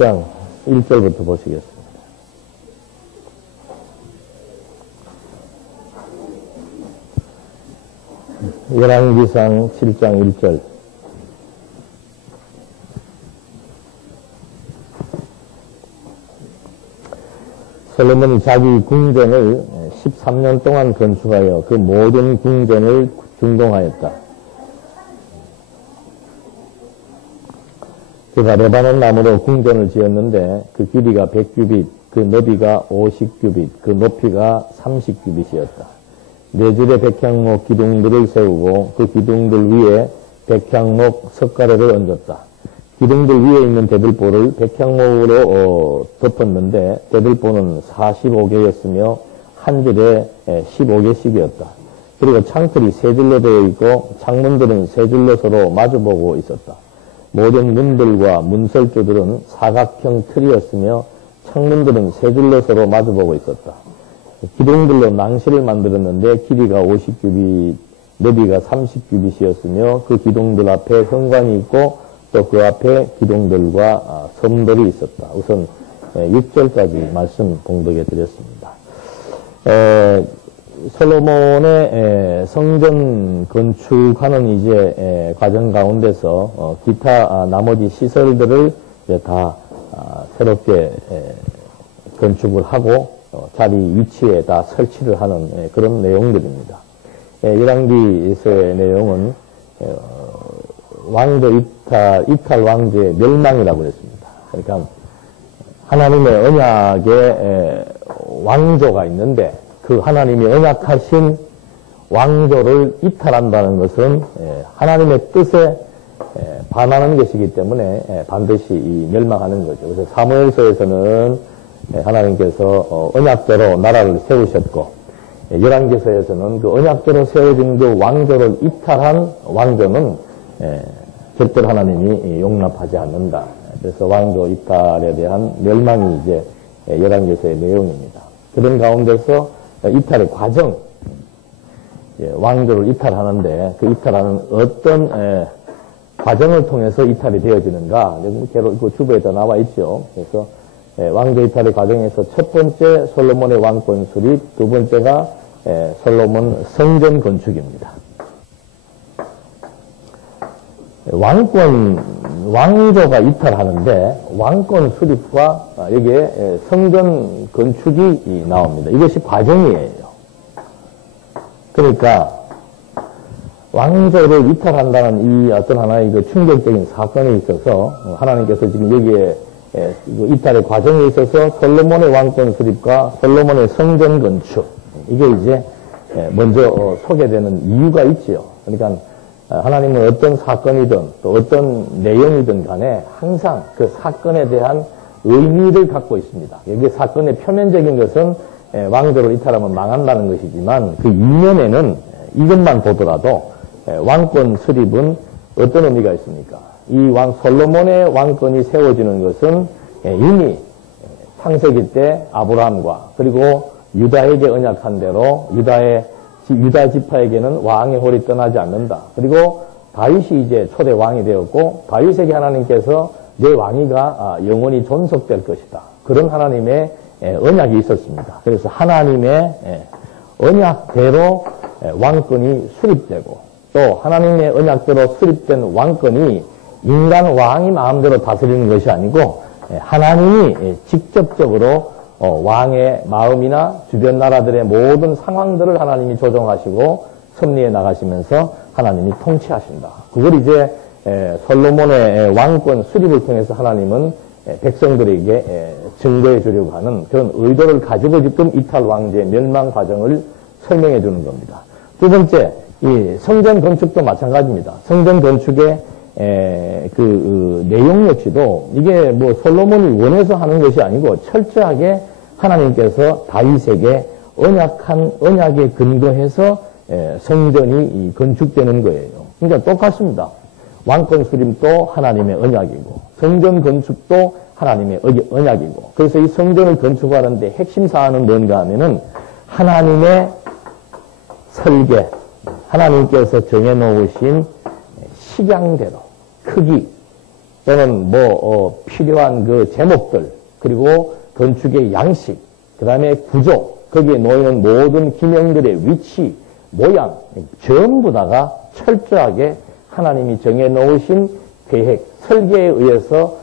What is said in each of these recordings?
7장 1절부터 보시겠습니다. 열왕기상 7장 1절. 솔로몬이 자기 궁전을 13년 동안 건축하여 그 모든 궁전을 중동하였다. 그가 레바논 나무로 궁전을 지었는데 그 길이가 100규빗, 그 너비가 50규빗, 그 높이가 30규빗이었다. 네 줄의 백향목 기둥들을 세우고 그 기둥들 위에 백향목 석가래를 얹었다. 기둥들 위에 있는 대들보를 백향목으로 덮었는데 대들보는 45개였으며 한 줄에 15개씩이었다. 그리고 창틀이 세 줄로 되어 있고 창문들은 세 줄로 서로 마주보고 있었다. 모든 문들과 문설주들은 사각형 틀이었으며 창문들은 세 줄로 서로 마주보고 있었다. 기둥들로 낭실을 만들었는데 길이가 50규빗, 너비가 30규빗이었으며 그 기둥들 앞에 현관이 있고 또 그 앞에 기둥들과 섬들이 있었다. 우선 6절까지 말씀 봉독해 드렸습니다. 솔로몬의 성전 건축하는 이제 과정 가운데서 기타 나머지 시설들을 이제 다 새롭게 건축을 하고 자리 위치에 다 설치를 하는 그런 내용들입니다. 열왕기서의 내용은 왕조 이탈 왕조의 멸망이라고 했습니다. 그러니까 하나님의 언약의 왕조가 있는데 그 하나님이 언약하신 왕조를 이탈한다는 것은 하나님의 뜻에 반하는 것이기 때문에 반드시 멸망하는 거죠. 그래서 사무엘서에서는 하나님께서 언약대로 나라를 세우셨고 열왕기서에서는 그 언약대로 세워진 그 왕조를 이탈한 왕조는 절대로 하나님이 용납하지 않는다. 그래서 왕조 이탈에 대한 멸망이 이제 열왕기서의 내용입니다. 그런 가운데서 이탈의 과정, 왕조를 이탈하는데 그 이탈하는 어떤 과정을 통해서 이탈이 되어지는가? 그 주부에다 나와 있죠. 그래서 왕조 이탈의 과정에서 첫 번째 솔로몬의 왕권 수립, 두 번째가 솔로몬 성전 건축입니다. 왕조가 이탈하는데 왕권 수립과 여기에 성전 건축이 나옵니다. 이것이 과정이에요. 그러니까 왕조를 이탈한다는 이 어떤 하나의 그 충격적인 사건에 있어서 하나님께서 지금 여기에 이탈의 과정에 있어서 솔로몬의 왕권 수립과 솔로몬의 성전 건축 이게 이제 먼저 소개되는 이유가 있지요. 그러니까 하나님은 어떤 사건이든 또 어떤 내용이든 간에 항상 그 사건에 대한 의미를 갖고 있습니다. 여기 사건의 표면적인 것은 왕조를 이탈하면 망한다는 것이지만 그 이면에는 이것만 보더라도 왕권 수립은 어떤 의미가 있습니까? 이 솔로몬의 왕권이 세워지는 것은 이미 창세기 때 아브라함과 그리고 유다에게 언약한 대로 유다 지파에게는 왕의 홀이 떠나지 않는다. 그리고 다윗이 이제 초대 왕이 되었고 다윗에게 하나님께서 내 왕위가 영원히 존속될 것이다. 그런 하나님의 언약이 있었습니다. 그래서 하나님의 언약대로 왕권이 수립되고 또 하나님의 언약대로 수립된 왕권이 인간 왕이 마음대로 다스리는 것이 아니고 하나님이 직접적으로 왕의 마음이나 주변 나라들의 모든 상황들을 하나님이 조정하시고 섭리해 나가시면서 하나님이 통치하신다. 그걸 이제 솔로몬의 왕권 수립을 통해서 하나님은 백성들에게 증거해 주려고 하는 그런 의도를 가지고 지금 이탈 왕조의 멸망 과정을 설명해 주는 겁니다. 두 번째, 이 성전 건축도 마찬가지입니다. 성전 건축의 그 내용 역시도 이게 뭐 솔로몬이 원해서 하는 것이 아니고 철저하게 하나님께서 다윗에게 언약에 근거해서 성전이 건축되는 거예요. 그러니까 똑같습니다. 왕권 수립도 하나님의 언약이고 성전 건축도 하나님의 언약이고 그래서 이 성전을 건축하는데 핵심 사안은 뭔가 하면은 하나님의 설계, 하나님께서 정해놓으신 식양대로 크기, 또는 필요한 그 제목들, 그리고 건축의 양식, 그 다음에 구조, 거기에 놓이는 모든 기명들의 위치, 모양, 전부 다가 철저하게 하나님이 정해 놓으신 계획, 설계에 의해서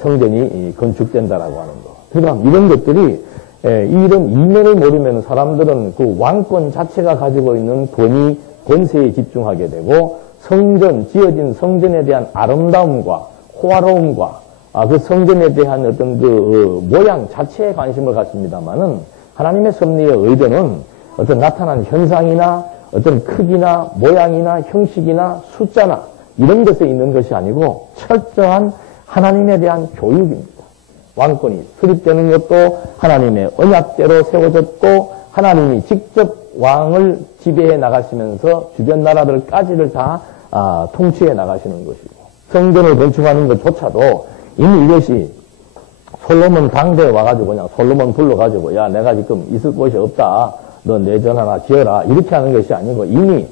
성전이 건축된다라고 하는 거. 그러니까 이런 것들이 이런 이면을 모르면 사람들은 그 왕권 자체가 가지고 있는 권위, 권세에 집중하게 되고 성전, 지어진 성전에 대한 아름다움과 호화로움과 그 성전에 대한 어떤 그 모양 자체에 관심을 갖습니다만은 하나님의 섭리의 의도는 어떤 나타난 현상이나 어떤 크기나 모양이나 형식이나 숫자나 이런 것에 있는 것이 아니고 철저한 하나님에 대한 교육입니다. 왕권이 수립되는 것도 하나님의 언약대로 세워졌고 하나님이 직접 왕을 지배해 나가시면서 주변 나라들까지를 다 통치해 나가시는 것이고 성전을 건축하는 것조차도 이미 이것이 솔로몬 당대에 와가지고 그냥 솔로몬 불러가지고 야 내가 지금 있을 곳이 없다. 너 내 전 하나 지어라. 이렇게 하는 것이 아니고 이미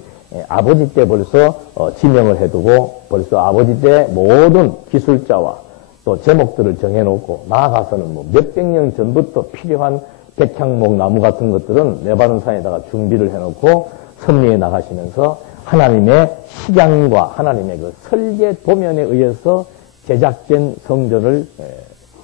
아버지 때 벌써 지명을 해두고 벌써 아버지 때 모든 기술자와 또 제목들을 정해놓고 나아가서는 뭐 몇백 년 전부터 필요한 백향목 나무 같은 것들은 레바논산에다가 준비를 해놓고 섭리해 나가시면서 하나님의 식양과 하나님의 그 설계 도면에 의해서 제작된 성전을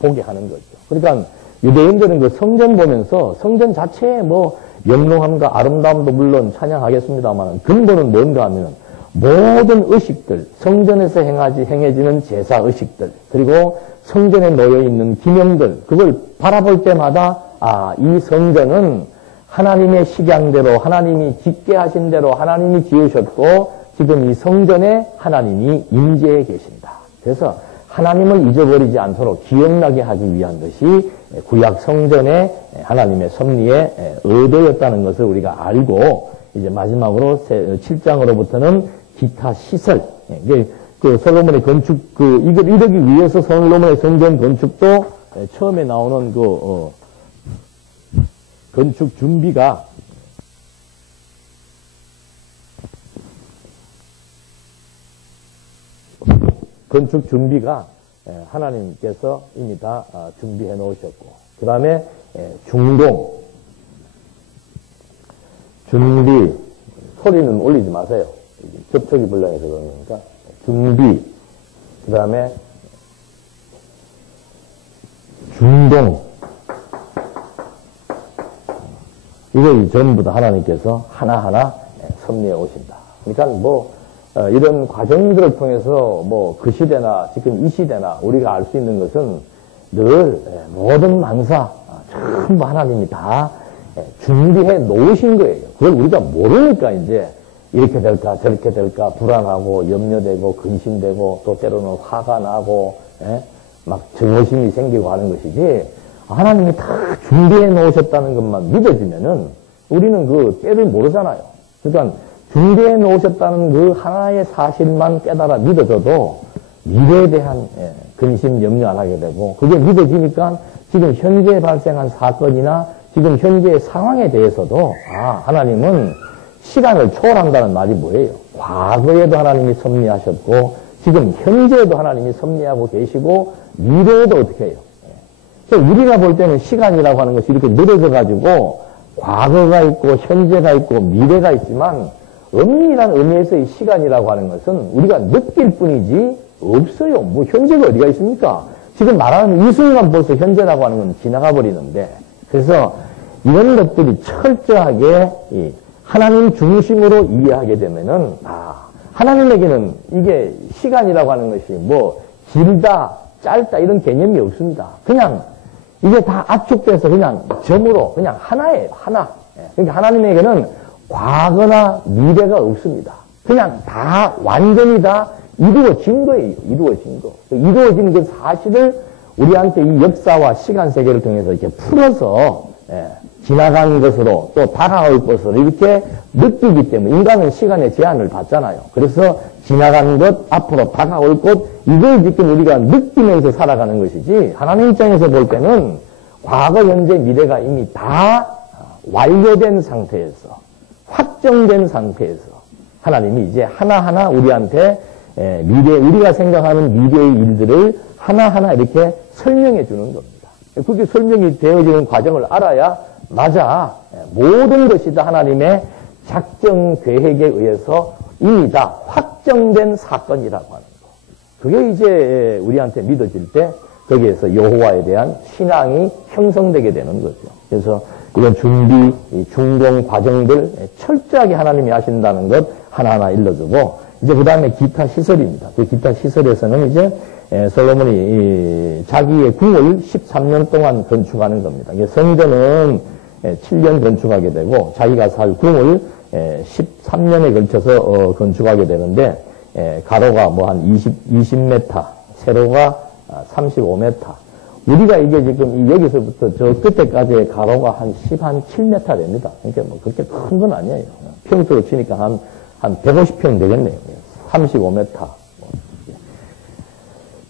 보게 하는 거죠. 그러니까 유대인들은 그 성전 보면서 성전 자체에 뭐 영롱함과 아름다움도 물론 찬양하겠습니다만 근본은 뭔가 하면 모든 의식들, 성전에서 행해지는 제사 의식들, 그리고 성전에 놓여있는 기명들, 그걸 바라볼 때마다 이 성전은 하나님의 식양대로 하나님이 짓게 하신 대로 하나님이 지으셨고 지금 이 성전에 하나님이 임재해 계신다. 그래서 하나님을 잊어버리지 않도록 기억나게 하기 위한 것이 구약 성전의 하나님의 섭리의 의도였다는 것을 우리가 알고 이제 마지막으로 7장으로부터는 기타 시설. 그 솔로몬의 건축, 이걸 이루기 위해서 솔로몬의 성전 건축도 처음에 나오는 건축 준비가 하나님께서 이미 다 준비해 놓으셨고, 그 다음에 중동, 준비, 소리는 올리지 마세요. 접촉이 불량해서 그러니까, 준비, 그 다음에 중동, 이걸 전부 다 하나님께서 하나하나 섭리해 오신다. 그러니까 이런 과정들을 통해서 그 시대나 지금 이 시대나 우리가 알 수 있는 것은 늘 모든 만사 전부 하나님이 다 준비해 놓으신 거예요. 그걸 우리가 모르니까 이제 이렇게 될까 저렇게 될까 불안하고 염려되고 근심되고 또 때로는 화가 나고 막 증오심이 생기고 하는 것이지 하나님이 다 준비해 놓으셨다는 것만 믿어지면은 우리는 그 때를 모르잖아요. 그러니까 준비해 놓으셨다는 그 하나의 사실만 깨달아 믿어져도 미래에 대한 근심, 염려 안 하게 되고 그게 믿어지니까 지금 현재 발생한 사건이나 지금 현재의 상황에 대해서도 하나님은 시간을 초월한다는 말이 뭐예요? 과거에도 하나님이 섭리하셨고 지금 현재에도 하나님이 섭리하고 계시고 미래에도 어떻게 해요? 우리가 볼 때는 시간이라고 하는 것이 이렇게 늘어져 가지고 과거가 있고 현재가 있고 미래가 있지만 엄밀한 의미에서의 시간이라고 하는 것은 우리가 느낄 뿐이지 없어요. 현재가 어디가 있습니까? 지금 말하는 이 순간 벌써 현재라고 하는 건 지나가 버리는데 그래서 이런 것들이 철저하게 하나님 중심으로 이해하게 되면은 하나님에게는 이게 시간이라고 하는 것이 길다 짧다 이런 개념이 없습니다. 그냥 이게 다 압축돼서 그냥 점으로 그냥 하나예요. 하나. 그러니까 하나님에게는 과거나 미래가 없습니다. 그냥 다 완전히 다 이루어진 거예요. 이루어진 거. 이루어진 그 사실을 우리한테 이 역사와 시간 세계를 통해서 이렇게 풀어서 지나간 것으로 또 다가올 것으로 이렇게 느끼기 때문에 인간은 시간의 제한을 받잖아요. 그래서 지나간 것, 앞으로 다가올 것 이걸 지금 우리가 느끼면서 살아가는 것이지 하나님 입장에서 볼 때는 과거, 현재, 미래가 이미 다 완료된 상태에서 확정된 상태에서 하나님이 이제 하나하나 우리한테 우리가 생각하는 미래의 일들을 하나하나 이렇게 설명해 주는 겁니다. 그렇게 설명이 되어지는 과정을 알아야 맞아. 모든 것이 다 하나님의 작정 계획에 의해서 이미 다 확정된 사건이라고 하는 거. 그게 이제 우리한테 믿어질 때 거기에서 여호와에 대한 신앙이 형성되게 되는 거죠. 그래서 이런 준비, 중공 과정들 철저하게 하나님이 하신다는 것 하나하나 일러주고, 이제 그 다음에 기타 시설입니다. 그 기타 시설에서는 이제 솔로몬이 자기의 궁을 13년 동안 건축하는 겁니다. 성전은 7년 건축하게 되고 자기가 살 궁을 13년에 걸쳐서 건축하게 되는데, 가로가 뭐 한 20m, 세로가 35m. 우리가 이게 지금 여기서부터 저 끝에까지의 가로가 한 7m 됩니다. 그러니까 뭐 그렇게 큰 건 아니에요. 평수로 치니까 한 150평 되겠네요. 35m.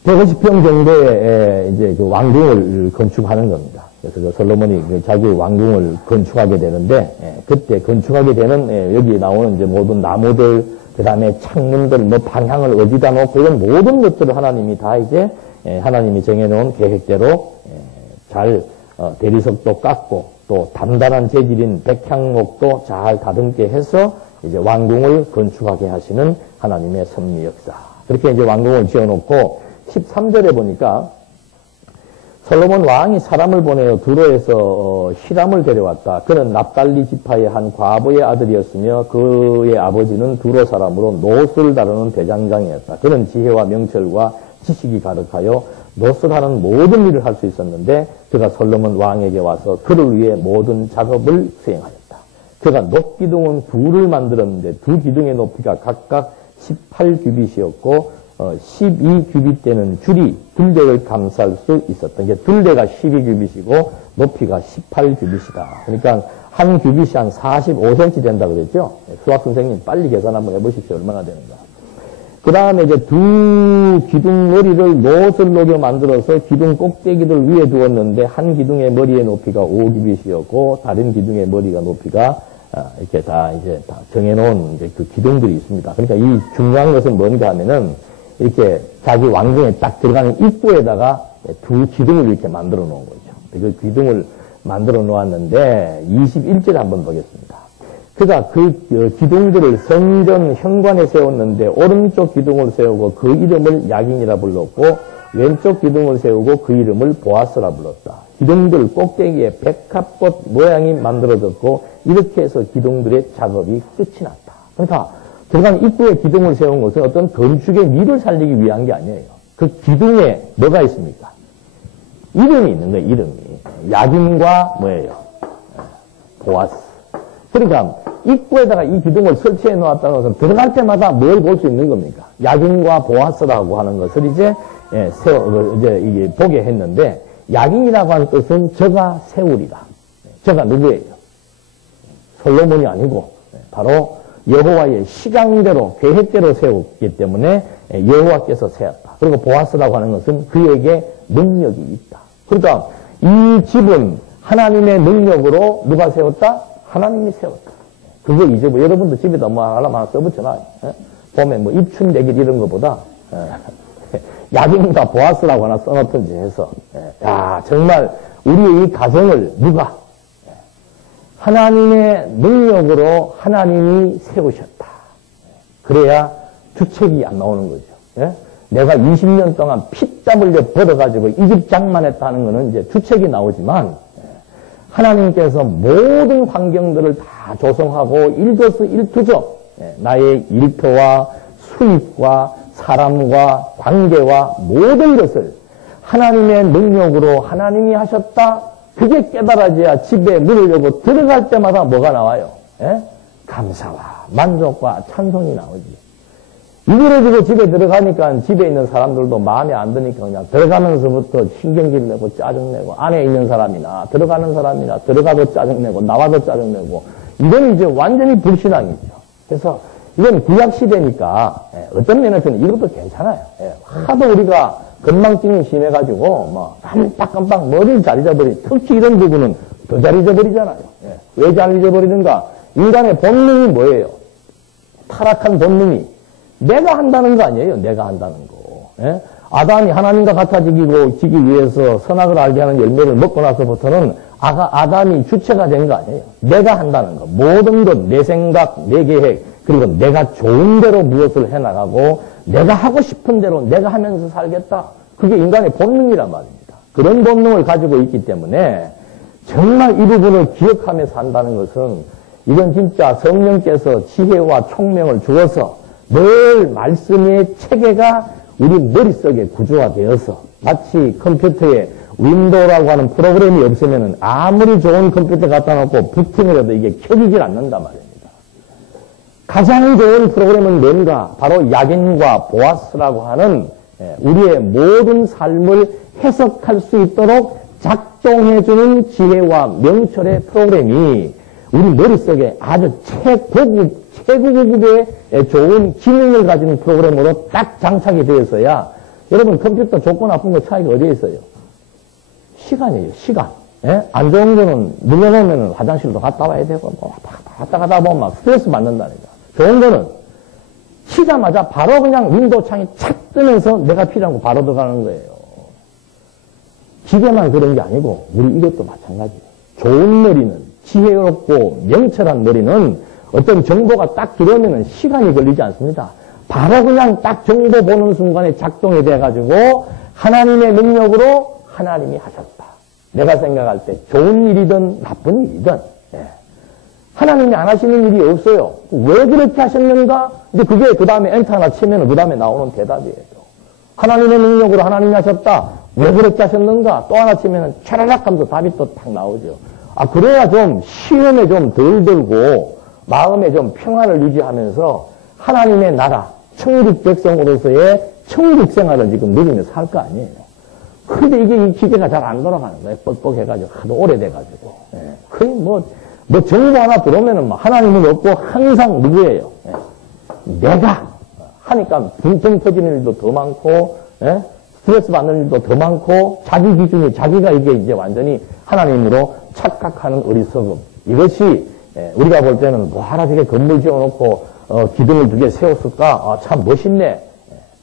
150평 정도의 이제 그 왕궁을 건축하는 겁니다. 그래서 그 솔로몬이 자기 왕궁을 건축하게 되는데, 그때 건축하게 되는 여기 나오는 이제 모든 나무들, 그 다음에 창문들, 뭐 방향을 어디다 놓고 이런 모든 것들을 하나님이 다 이제 하나님이 정해놓은 계획대로 잘 대리석도 깎고 또 단단한 재질인 백향목도 잘 다듬게 해서 이제 왕궁을 건축하게 하시는 하나님의 섭리 역사. 그렇게 이제 왕궁을 지어놓고 13절에 보니까 솔로몬 왕이 사람을 보내어 두로에서 히람을 데려왔다. 그는 납달리 지파의 한 과부의 아들이었으며 그의 아버지는 두로 사람으로 노스를 다루는 대장장이었다. 그는 지혜와 명철과 지식이 가득하여 노스하는 모든 일을 할 수 있었는데 그가 솔로몬 왕에게 와서 그를 위해 모든 작업을 수행하였다. 그가 녹기둥은 둘을 만들었는데 두 기둥의 높이가 각각 18규빗이었고 12규빗 되는 줄이 둘레를 감쌀 수 있었다. 이게 둘레가 12규빗이고 높이가 18규빗이다. 그러니까 한 규빗이 한 45cm 된다 그랬죠? 수학 선생님 빨리 계산 한번 해보십시오. 얼마나 되는가. 그 다음에 이제 두 기둥 머리를 노옷을 녹여 만들어서 기둥 꼭대기를 위에 두었는데 한 기둥의 머리의 높이가 5규빗이었고 다른 기둥의 머리가 높이가 이렇게 다 이제 다 정해놓은 이제 그 기둥들이 있습니다. 그러니까 이 중요한 것은 뭔가 하면은 이렇게 자기 왕궁에 딱 들어가는 입구에다가 두 기둥을 이렇게 만들어 놓은 거죠. 그 기둥을 만들어 놓았는데 21절 한번 보겠습니다. 그가 그 기둥들을 성전 현관에 세웠는데 오른쪽 기둥을 세우고 그 이름을 야긴이라 불렀고 왼쪽 기둥을 세우고 그 이름을 보아스라 불렀다. 기둥들 꼭대기에 백합꽃 모양이 만들어졌고 이렇게 해서 기둥들의 작업이 끝이 났다. 그러니까 들어간 입구에 기둥을 세운 것은 어떤 건축의 미를 살리기 위한 게 아니에요. 그 기둥에 뭐가 있습니까? 이름이 있는 거예요. 이름이. 야긴과 뭐예요? 보아스. 그러니까 입구에다가 이 기둥을 설치해 놓았다는 것은 들어갈 때마다 뭘 볼 수 있는 겁니까? 야긴과 보아스라고 하는 것을 이제 이게 보게 했는데 야긴이라고 하는 뜻은 저가 세우리라. 저가 누구예요? 솔로몬이 아니고 바로 여호와의 시간대로 계획대로 세웠기 때문에 여호와께서 세웠다. 그리고 보아스라고 하는 것은 그에게 능력이 있다. 그러니까 이 집은 하나님의 능력으로 누가 세웠다? 하나님이 세웠다. 그거 이제 뭐 여러분도 집에다 뭐 하나 써붙여놔요. 보면 뭐 입춘대길 이런 것보다 야긴과 보아스라고 하나 써놓든지 해서 야 정말 우리의 이 가정을 누가 하나님의 능력으로 하나님이 세우셨다. 그래야 주책이 안 나오는 거죠. 예? 내가 20년 동안 핏땀 흘려 벌어가지고 이 집 장만했다는 거는 이제 주책이 나오지만 하나님께서 모든 환경들을 다 조성하고 일거수일투족 나의 일터와 수입과 사람과 관계와 모든 것을 하나님의 능력으로 하나님이 하셨다. 그게 깨달아져야 집에 문을 열고 들어갈 때마다 뭐가 나와요? 예? 감사와 만족과 찬송이 나오지. 이걸 가지고 집에 들어가니까 집에 있는 사람들도 마음에 안 드니까 그냥 들어가면서부터 신경질 내고 짜증내고 안에 있는 사람이나 들어가는 사람이나 들어가도 짜증내고 나와도 짜증내고 이건 이제 완전히 불신앙이죠. 그래서 이건 구약시대니까 어떤 면에서는 이것도 괜찮아요. 하도 우리가 건망증이 심해가지고 뭐 깜빡깜빡 머리를 잘 잊어버리. 특히 이런 부분은 더 잘 잊어버리잖아요. 왜 잘 잊어버리는가? 인간의 본능이 뭐예요? 타락한 본능이 내가 한다는 거 아니에요. 내가 한다는 거. 예? 아담이 하나님과 같아지기 위해서 선악을 알게 하는 열매를 먹고 나서부터는 아담이 주체가 된 거 아니에요. 내가 한다는 거. 모든 것, 내 생각, 내 계획, 그리고 내가 좋은 대로 무엇을 해나가고 내가 하고 싶은 대로 내가 하면서 살겠다. 그게 인간의 본능이란 말입니다. 그런 본능을 가지고 있기 때문에 정말 이 부분을 기억하며 산다는 것은 이건 진짜 성령께서 지혜와 총명을 주어서 늘 말씀의 체계가 우리 머릿속에 구조화되어서 마치 컴퓨터에 윈도우라고 하는 프로그램이 없으면 아무리 좋은 컴퓨터 갖다 놓고 부팅을 해도 이게 켜지질 않는단 말입니다. 가장 좋은 프로그램은 뭔가? 바로 야긴과 보아스라고 하는 우리의 모든 삶을 해석할 수 있도록 작동해주는 지혜와 명철의 프로그램이 우리 머릿속에 아주 최고급의 좋은 기능을 가진 프로그램으로 딱 장착이 되어서야 여러분 컴퓨터 좋고 나쁜 거 차이가 어디에 있어요? 시간이에요. 시간. 예? 안 좋은 거는 눌러놓으면 화장실도 갔다 와야 되고 뭐 왔다 갔다 보면 막 스트레스 받는다니까. 좋은 거는 키자마자 바로 그냥 윈도우 창이 착 뜨면서 내가 필요한 거 바로 들어가는 거예요. 기계만 그런 게 아니고 우리 이것도 마찬가지예요. 좋은 머리는 지혜롭고 명철한 머리는 어떤 정보가 딱 들어오면 시간이 걸리지 않습니다. 바로 그냥 딱 정보 보는 순간에 작동이 돼가지고 하나님의 능력으로 하나님이 하셨다. 내가 생각할 때 좋은 일이든 나쁜 일이든 하나님이 안 하시는 일이 없어요. 왜 그렇게 하셨는가? 근데 그게 그 다음에 엔터 하나 치면 그 다음에 나오는 대답이에요. 하나님의 능력으로 하나님이 하셨다. 왜 그렇게 하셨는가? 또 하나 치면 차라락 하면서 답이 또 딱 나오죠. 그래야 좀 시험에 좀 덜 들고 마음에 좀 평안을 유지하면서 하나님의 나라, 천국 백성으로서의 천국 생활을 지금 누리며 살 거 아니에요. 그런데 이게 이 기계가 잘 안 돌아가는 거예요. 뻑뻑해가지고 하도 오래돼가지고. 거의 뭐 정보 하나 들어오면은 하나님은 없고 항상 누구예요? 내가 하니까 붕붕 터지는 일도 더 많고, 스트레스 받는 일도 더 많고, 자기 기준이 자기가 이게 이제 완전히 하나님으로 착각하는 어리석음. 이것이 우리가 볼 때는 뭐 하나 저게 건물 지어놓고 기둥을 2개 세웠을까? 참 멋있네.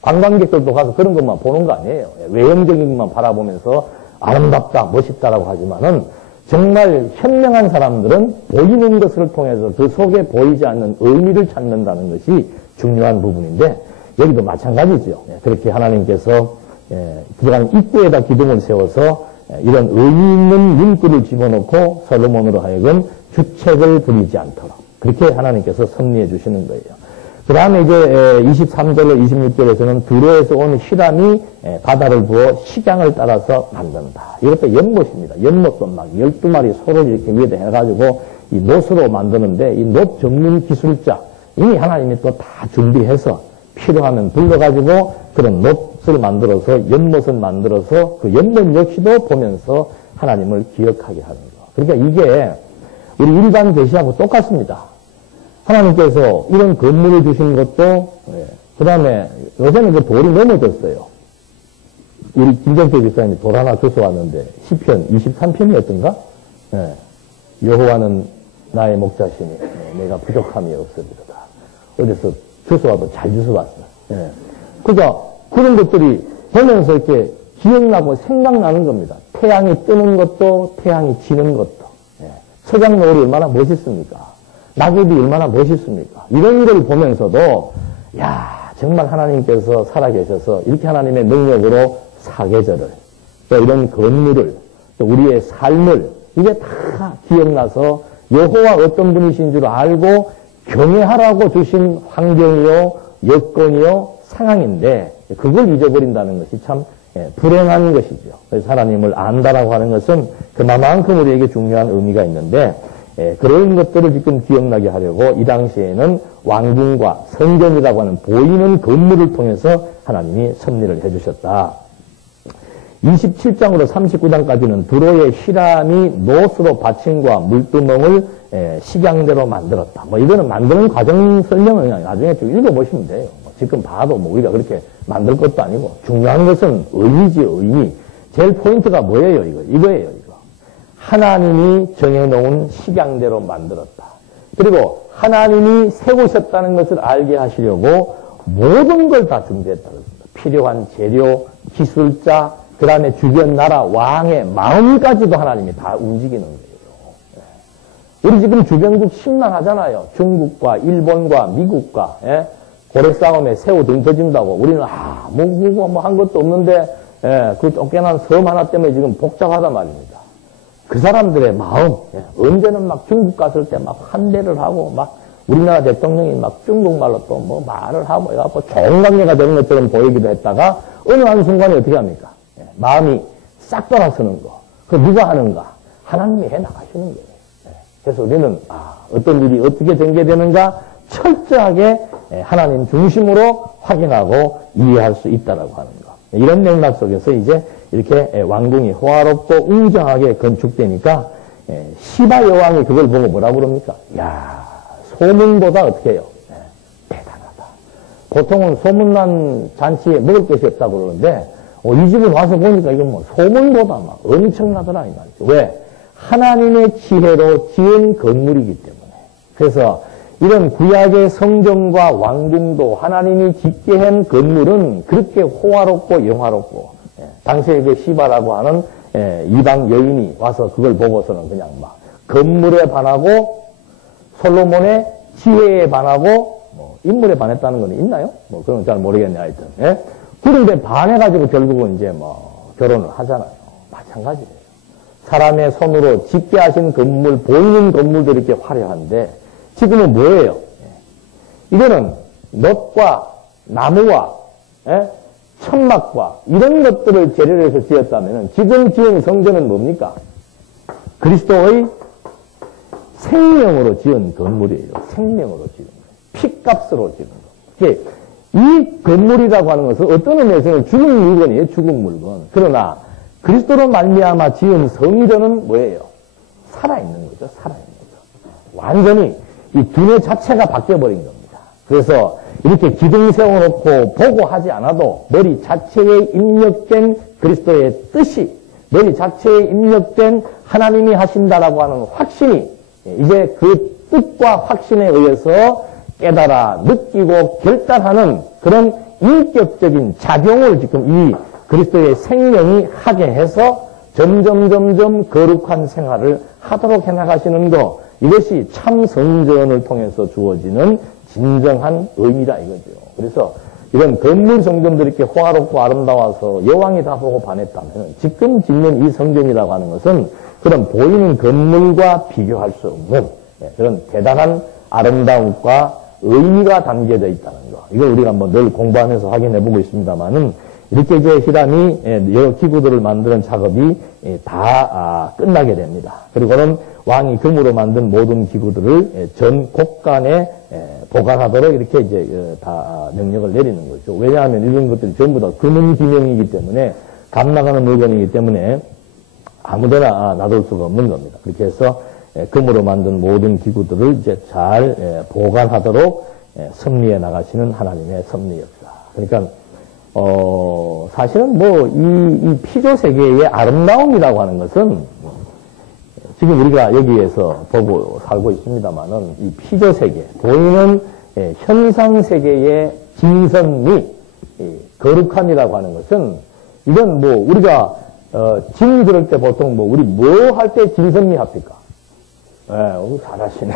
관광객들도 가서 그런 것만 보는 거 아니에요. 외형적인 것만 바라보면서 아름답다, 멋있다라고 하지만은 정말 현명한 사람들은 보이는 것을 통해서 그 속에 보이지 않는 의미를 찾는다는 것이 중요한 부분인데 여기도 마찬가지죠. 그렇게 하나님께서 들어가는 입구에다 기둥을 세워서 이런 의미 있는 문구를 집어넣고 솔로몬으로 하여금 주책을 부리지 않도록 그렇게 하나님께서 섭리해 주시는 거예요. 그 다음에 이제 23절로 26절에서는 두로에서 온 히람이 바다를 부어 식양을 따라서 만든다. 이것도 연못입니다. 연못도 막 12마리 소를 이렇게 위에다 해가지고 이 놋으로 만드는데 이 놋 전문 기술자 이미 하나님이 또 다 준비해서 필요하면 불러가지고 그런 놋을 만들어서 연못을 만들어서 그 연못 역시도 보면서 하나님을 기억하게 하는 거. 그러니까 이게 우리 일반 계시하고 똑같습니다. 하나님께서 이런 건물을 주신 것도, 그 다음에 요새는 그 돌이 넘어졌어요. 우리 김정태 집사님이 돌 하나 주워 왔는데, 시편 23편이었던가? 여호와는 나의 목자시니, 내가 부족함이 없으리로다. 어디서 주워 와도 잘 주워 왔어. 그러니까 그런 것들이 보면서 이렇게 기억나고 생각나는 겁니다. 태양이 뜨는 것도, 태양이 지는 것도. 서장 노을이 얼마나 멋있습니까? 낙엽이 얼마나 멋있습니까? 이런 걸 보면서도 야 정말 하나님께서 살아계셔서 이렇게 하나님의 능력으로 사계절을 또 이런 건물을 또 우리의 삶을 이게 다 기억나서 여호와 어떤 분이신 줄 알고 경외하라고 주신 환경이요 여건이요 상황인데 그걸 잊어버린다는 것이 참 불행한 것이죠. 그래서 하나님을 안다라고 하는 것은 그만큼 우리에게 중요한 의미가 있는데 그런 것들을 지금 기억나게 하려고 이 당시에는 왕궁과 성전이라고 하는 보이는 건물을 통해서 하나님이 섭리를 해주셨다. 27장으로 39장까지는 두로의 히람이 놋으로 받침과 물두멍을 식양대로 만들었다. 뭐 이거는 만드는 과정 설명은 그냥 나중에 쭉 읽어보시면 돼요. 지금 봐도 뭐 우리가 그렇게 만들 것도 아니고 중요한 것은 의미지 의미. 제일 포인트가 뭐예요? 이거예요. 하나님이 정해놓은 식양대로 만들었다. 그리고 하나님이 세우셨다는 것을 알게 하시려고 모든 걸 다 준비했다고 했습니다. 필요한 재료, 기술자, 그 다음에 주변 나라 왕의 마음까지도 하나님이 다 움직이는 거예요. 우리 지금 주변국 심란하잖아요. 중국과 일본과 미국과, 예? 고래 싸움에 새우 등 터진다고. 우리는, 한 것도 없는데, 예, 그 쫓겨난 섬 하나 때문에 지금 복잡하단 말입니다. 그 사람들의 마음, 예, 언제는 막 중국 갔을 때 막 환대를 하고, 막 우리나라 대통령이 막 중국말로 또 뭐 말을 하고 해갖고 좋은 관계가 되는 것처럼 보이기도 했다가, 어느 한순간에 어떻게 합니까? 예, 마음이 싹 돌아서는 거. 그 누가 하는가? 하나님이 해 나가시는 거예요. 예, 그래서 우리는, 어떤 일이 어떻게 전개되는가 철저하게 하나님 중심으로 확인하고 이해할 수 있다라고 하는 거. 이런 맥락 속에서 이제 이렇게 왕궁이 호화롭고 웅장하게 건축되니까 시바 여왕이 그걸 보고 뭐라 그럽니까? 야, 소문보다 어떻게 해요? 대단하다. 보통은 소문난 잔치에 먹을 것이 없다고 그러는데 이 집은 와서 보니까 이건 뭐 소문보다 막 엄청나더라 이 말이죠. 왜? 하나님의 지혜로 지은 건물이기 때문에. 그래서 이런 구약의 성전과 왕궁도 하나님이 짓게 한 건물은 그렇게 호화롭고 영화롭고, 당시에 그 시바라고 하는 이방 여인이 와서 그걸 보고서는 그냥 막 건물에 반하고 솔로몬의 지혜에 반하고 뭐 인물에 반했다는 건 있나요? 뭐 그런 건 잘 모르겠네 하여튼. 예? 그런데 반해가지고 결국은 이제 뭐 결혼을 하잖아요. 마찬가지예요. 사람의 손으로 짓게 하신 건물, 보이는 건물도 이렇게 화려한데 지금은 뭐예요? 이거는 넛과 나무와 천막과 이런 것들을 재료로 해서 지었다면 지금 지은 성전은 뭡니까? 그리스도의 생명으로 지은 건물이에요. 생명으로 지은 거예요. 피값으로 지은 거. 이 건물이라고 하는 것은 어떤 의미에서는 죽은 물건이에요. 죽은 물건. 그러나 그리스도로 말미암아 지은 성전은 뭐예요? 살아있는 거죠. 살아있는 거죠. 완전히 이 두뇌 자체가 바뀌어버린 겁니다. 그래서 이렇게 기둥 세워놓고 보고 하지 않아도 머리 자체에 입력된 그리스도의 뜻이, 머리 자체에 입력된 하나님이 하신다라고 하는 확신이 이제 그 뜻과 확신에 의해서 깨달아 느끼고 결단하는 그런 인격적인 작용을 지금 이 그리스도의 생명이 하게 해서 점점 거룩한 생활을 하도록 해나가시는 것, 이것이 참 성전을 통해서 주어지는 진정한 의미다 이거죠. 그래서 이런 건물 성전들이 이렇게 호화롭고 아름다워서 여왕이 다 보고 반했다면 지금 짓는 이 성전이라고 하는 것은 그런 보이는 건물과 비교할 수 없는 그런 대단한 아름다움과 의미가 담겨져 있다는 거. 이걸 우리가 한번 늘 공부하면서 확인해 보고 있습니다만은 이렇게 이제 히람이 여러 기구들을 만드는 작업이 다 끝나게 됩니다. 그리고는 왕이 금으로 만든 모든 기구들을 전 곳간에 보관하도록 이렇게 이제 다 명령을 내리는 거죠. 왜냐하면 이런 것들이 전부 다 금은 기명이기 때문에 값 나가는 물건이기 때문에 아무데나 놔둘 수가 없는 겁니다. 그렇게 해서 금으로 만든 모든 기구들을 이제 잘 보관하도록 섭리해 나가시는 하나님의 섭리 역사. 그러니까 사실은 뭐 이 피조 세계의 아름다움이라고 하는 것은 지금 우리가 여기에서 보고 살고 있습니다만은 이 피조 세계, 보이는 현상 세계의 진선미, 거룩함이라고 하는 것은 이건 뭐 우리가 진 들을 때 보통 뭐 우리 뭐 할 때 진선미 합니까? 잘하시네.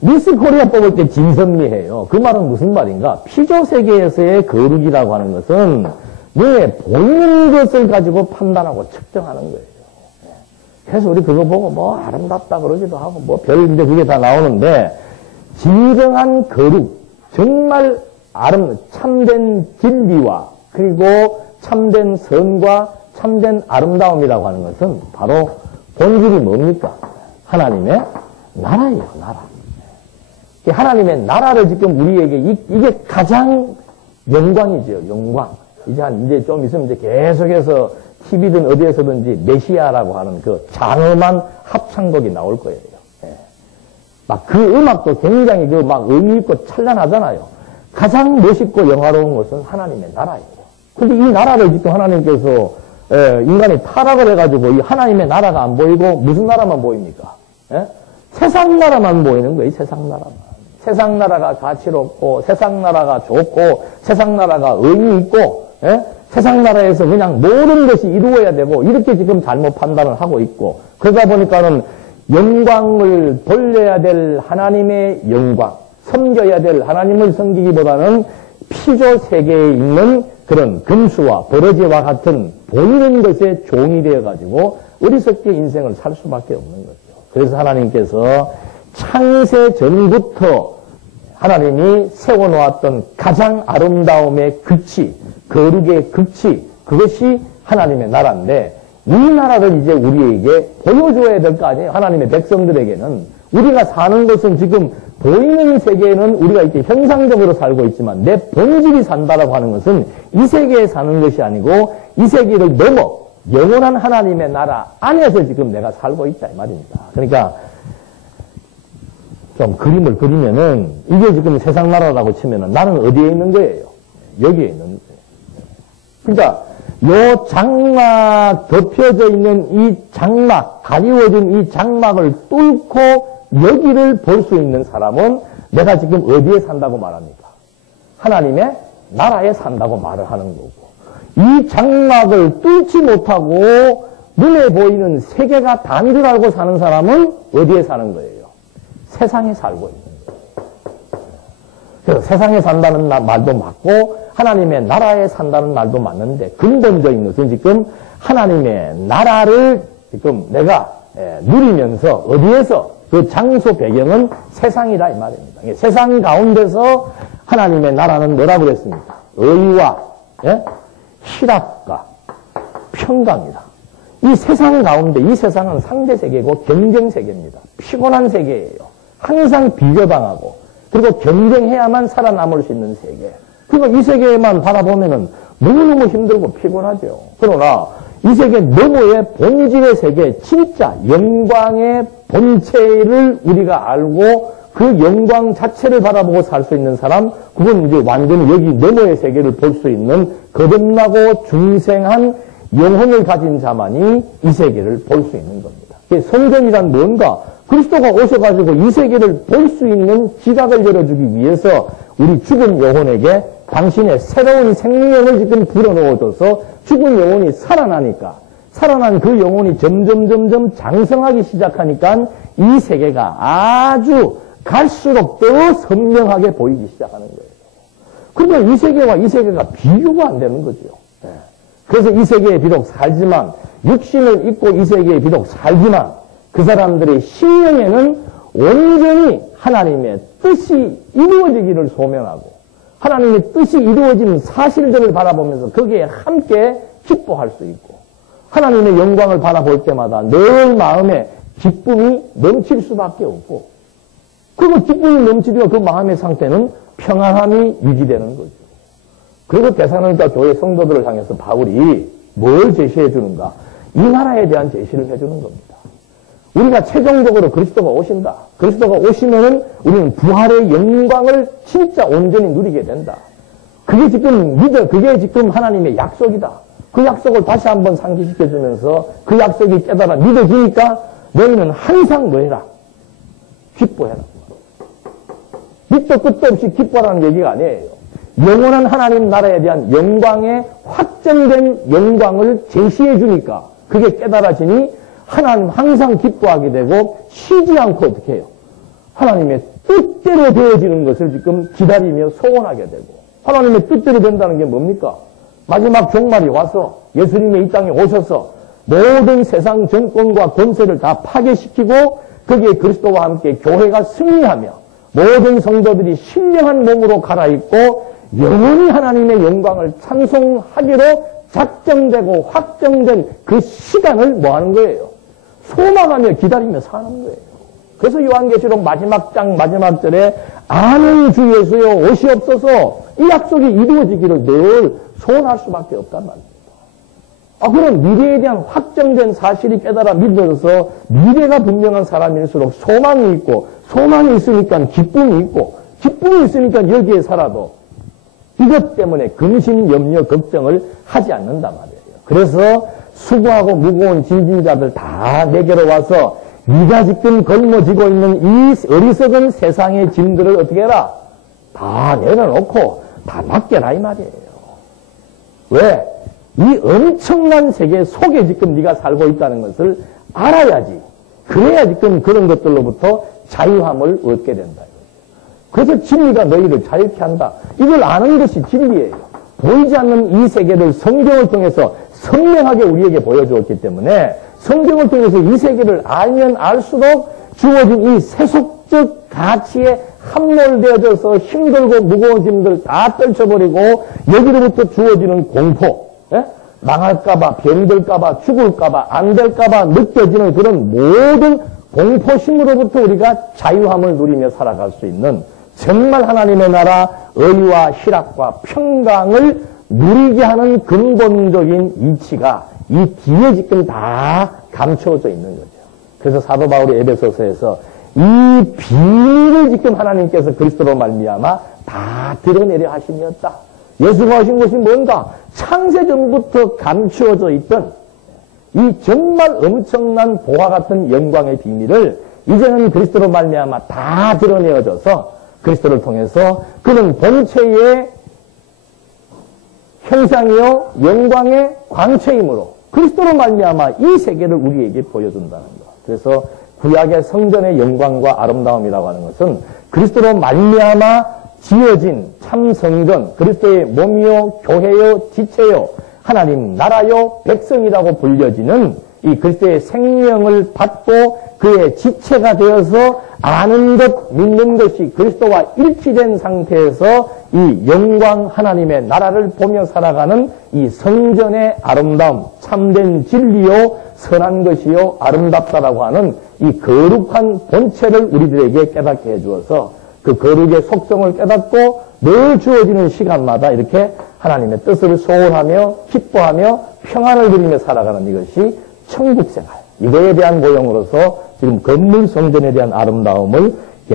미스 코리아 뽑을 때 진선미해요. 그 말은 무슨 말인가? 피조 세계에서의 거룩이라고 하는 것은 내 보이는 것을 가지고 판단하고 측정하는 거예요. 그래서 우리 그거 보고 뭐 아름답다 그러기도 하고 뭐 별인데 그게 다 나오는데 진정한 거룩, 정말 참된 진리와 그리고 참된 선과 참된 아름다움이라고 하는 것은 바로 본질이 뭡니까? 하나님의 나라예요, 나라. 하나님의 나라를 지금 우리에게 이게 가장 영광이죠, 영광. 이제 좀 있으면 이제 계속해서 TV든 어디에서든지 메시아라고 하는 그 장엄한 합창곡이 나올 거예요. 막 그 음악도 굉장히 그 막 의미 있고 찬란하잖아요. 가장 멋있고 영화로운 것은 하나님의 나라예요. 근데 이 나라를 지금 하나님께서 인간이 타락을 해가지고 이 하나님의 나라가 안 보이고 무슨 나라만 보입니까? 세상 나라만 보이는 거예요. 세상 나라만. 세상 나라가 가치롭고, 세상 나라가 좋고, 세상 나라가 의미 있고, 예? 세상 나라에서 그냥 모든 것이 이루어야 되고, 이렇게 지금 잘못 판단을 하고 있고, 그러다 보니까는 영광을 돌려야 될 하나님의 영광, 섬겨야 될 하나님을 섬기기보다는 피조 세계에 있는 그런 금수와 버러지와 같은 보이는 것에 종이 되어가지고 어리석게 인생을 살 수밖에 없는 거죠. 그래서 하나님께서 창세 전부터 하나님이 세워놓았던 가장 아름다움의 극치, 거룩의 극치, 그것이 하나님의 나라인데 이 나라를 이제 우리에게 보여줘야 될 거 아니에요. 하나님의 백성들에게는. 우리가 사는 것은 지금 보이는 세계에는 우리가 이렇게 형상적으로 살고 있지만 내 본질이 산다라고 하는 것은 이 세계에 사는 것이 아니고 이 세계를 넘어 영원한 하나님의 나라 안에서 지금 내가 살고 있다 이 말입니다. 그러니까 좀 그림을 그리면은 이게 지금 세상 나라라고 치면은 나는 어디에 있는 거예요? 여기에 있는 거예요. 그러니까 요 장막 덮여져 있는 이 장막, 가리워진 이 장막을 뚫고 여기를 볼 수 있는 사람은 내가 지금 어디에 산다고 말합니까? 하나님의 나라에 산다고 말을 하는 거고 이 장막을 뚫지 못하고 눈에 보이는 세계가 다인 줄 알고 사는 사람은 어디에 사는 거예요? 세상에 살고 있는 거예요. 그래서 세상에 산다는 말도 맞고 하나님의 나라에 산다는 말도 맞는데 근본적인 것은 지금 하나님의 나라를 지금 내가 누리면서 어디에서 그 장소 배경은 세상이라 이 말입니다. 세상 가운데서 하나님의 나라는 뭐라고 그랬습니까? 의와 희락과 평강이다. 이 세상 가운데 이 세상은 상대 세계고 경쟁 세계입니다. 피곤한 세계예요. 항상 비교당하고 그리고 경쟁해야만 살아남을 수 있는 세계. 그리고 이 세계만 바라보면은 너무너무 힘들고 피곤하죠. 그러나 이 세계 너머의 본질의 세계, 진짜 영광의 본체를 우리가 알고 그 영광 자체를 바라보고 살 수 있는 사람, 그건 이제 완전히 여기 너머의 세계를 볼 수 있는 거듭나고 중생한 영혼을 가진 자만이 이 세계를 볼 수 있는 겁니다. 성전이란 뭔가? 그리스도가 오셔가지고 이 세계를 볼 수 있는 지각을 열어주기 위해서 우리 죽은 영혼에게 당신의 새로운 생명을 지금 불어넣어줘서 죽은 영혼이 살아나니까 살아난 그 영혼이 점점 장성하기 시작하니까 이 세계가 아주 갈수록 더 선명하게 보이기 시작하는 거예요. 그러면 이 세계와 이 세계가 비교가 안 되는 거죠. 그래서 이 세계에 비록 살지만 육신을 입고 이 세계에 비록 살지만 그 사람들의 심령에는 온전히 하나님의 뜻이 이루어지기를 소명하고 하나님의 뜻이 이루어진 사실들을 바라보면서 거기에 함께 기뻐할 수 있고 하나님의 영광을 바라볼 때마다 늘 마음에 기쁨이 넘칠 수밖에 없고 그리고 기쁨이 넘치며 그 마음의 상태는 평안함이 유지되는 거죠. 그리고 데살로니가 교회 성도들을 향해서 바울이 뭘 제시해 주는가? 이 나라에 대한 제시를 해주는 겁니다. 우리가 최종적으로 그리스도가 오신다. 그리스도가 오시면은 우리는 부활의 영광을 진짜 온전히 누리게 된다. 그게 지금 하나님의 약속이다. 그 약속을 다시 한번 상기시켜주면서 그 약속이 깨달아 믿어지니까 너희는 항상 뭐 해라? 기뻐해라. 밑도 끝도 없이 기뻐라는 얘기가 아니에요. 영원한 하나님 나라에 대한 영광의 확정된 영광을 제시해 주니까 그게 깨달아지니 하나님 항상 기뻐하게 되고 쉬지 않고 어떻게 해요? 하나님의 뜻대로 되어지는 것을 지금 기다리며 소원하게 되고 하나님의 뜻대로 된다는 게 뭡니까? 마지막 종말이 와서 예수님의 이 땅에 오셔서 모든 세상 정권과 권세를 다 파괴시키고 거기에 그리스도와 함께 교회가 승리하며 모든 성도들이 신령한 몸으로 갈아입고 영원히 하나님의 영광을 찬송하기로 작정되고 확정된 그 시간을 뭐 하는 거예요? 소망하며 기다리며 사는 거예요. 그래서 요한계시록 마지막 장 마지막 절에 아는 주 예수여 오시옵소서 이 약속이 이루어지기를 늘 소원할 수밖에 없단 말입니다. 그런 미래에 대한 확정된 사실이 깨달아 믿어서 미래가 분명한 사람일수록 소망이 있고 소망이 있으니까 기쁨이 있고 기쁨이 있으니까 여기에 살아도 이것 때문에 근심, 염려, 걱정을 하지 않는단 말이에요. 그래서 수고하고 무거운 짐진 자들 다 내게로 와서 네가 지금 걸머지고 있는 이 어리석은 세상의 짐들을 어떻게 해라? 다 내려놓고 다 맡겨라 이 말이에요. 왜? 이 엄청난 세계 속에 지금 네가 살고 있다는 것을 알아야지. 그래야 지금 그런 것들로부터 자유함을 얻게 된다. 그래서 진리가 너희를 자유케 한다. 이걸 아는 것이 진리예요. 보이지 않는 이 세계를 성경을 통해서 선명하게 우리에게 보여주었기 때문에 성경을 통해서 이 세계를 알면 알수록 주어진 이 세속적 가치에 함몰되어져서 힘들고 무거운 짐들 다 떨쳐버리고 여기로부터 주어지는 공포, 예? 망할까봐, 병들까봐, 죽을까봐, 안 될까봐 느껴지는 그런 모든 공포심으로부터 우리가 자유함을 누리며 살아갈 수 있는 정말 하나님의 나라 의와 희락과 평강을 누리게 하는 근본적인 이치가 이 뒤에 지금 다 감춰져 있는 거죠. 그래서 사도 바울이 에베소서에서 이 비밀을 지금 하나님께서 그리스도로 말미암아 다 드러내려 하심이었다. 예수가 하신 것이 뭔가? 창세전부터 감추어져 있던 이 정말 엄청난 보화 같은 영광의 비밀을 이제는 그리스도로 말미암아 다 드러내어져서 그리스도를 통해서 그는 본체의 형상이요 영광의 광채이므로 그리스도로 말미암아 이 세계를 우리에게 보여준다는 것. 그래서 구약의 성전의 영광과 아름다움이라고 하는 것은 그리스도로 말미암아 지어진 참 성전, 그리스도의 몸이요 교회요 지체요 하나님 나라요 백성이라고 불려지는 이 그리스도의 생명을 받고 그의 지체가 되어서 아는 것, 믿는 것이 그리스도와 일치된 상태에서 이 영광 하나님의 나라를 보며 살아가는 이 성전의 아름다움, 참된 진리요, 선한 것이요, 아름답다라고 하는 이 거룩한 본체를 우리들에게 깨닫게 해주어서 그 거룩의 속성을 깨닫고 늘 주어지는 시간마다 이렇게 하나님의 뜻을 소원하며 기뻐하며 평안을 누리며 살아가는 이것이 천국생활. 이거에 대한 모형으로서 지금 건물 성전에 대한 아름다움을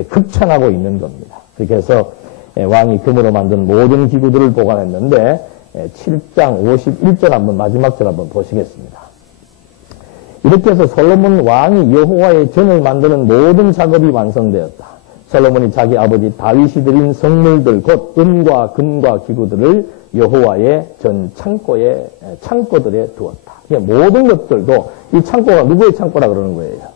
극찬하고 있는 겁니다. 그렇게 해서 왕이 금으로 만든 모든 기구들을 보관했는데 7장 51절 한번 마지막 절 한번 보시겠습니다. 이렇게 해서 솔로몬 왕이 여호와의 전을 만드는 모든 작업이 완성되었다. 솔로몬이 자기 아버지 다윗이 드린 성물들 곧 은과 금과 기구들을 여호와의 전 창고들에 두었다. 모든 것들도 이 창고가 누구의 창고라 그러는 거예요?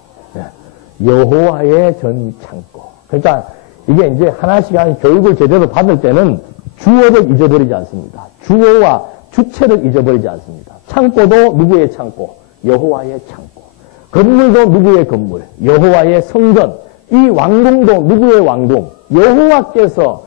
여호와의 전 창고. 그러니까 이게 이제 하나씩 교육을 제대로 받을 때는 주어를 잊어버리지 않습니다. 주어와 주체를 잊어버리지 않습니다. 창고도 누구의 창고? 여호와의 창고. 건물도 누구의 건물? 여호와의 성전. 이 왕궁도 누구의 왕궁? 여호와께서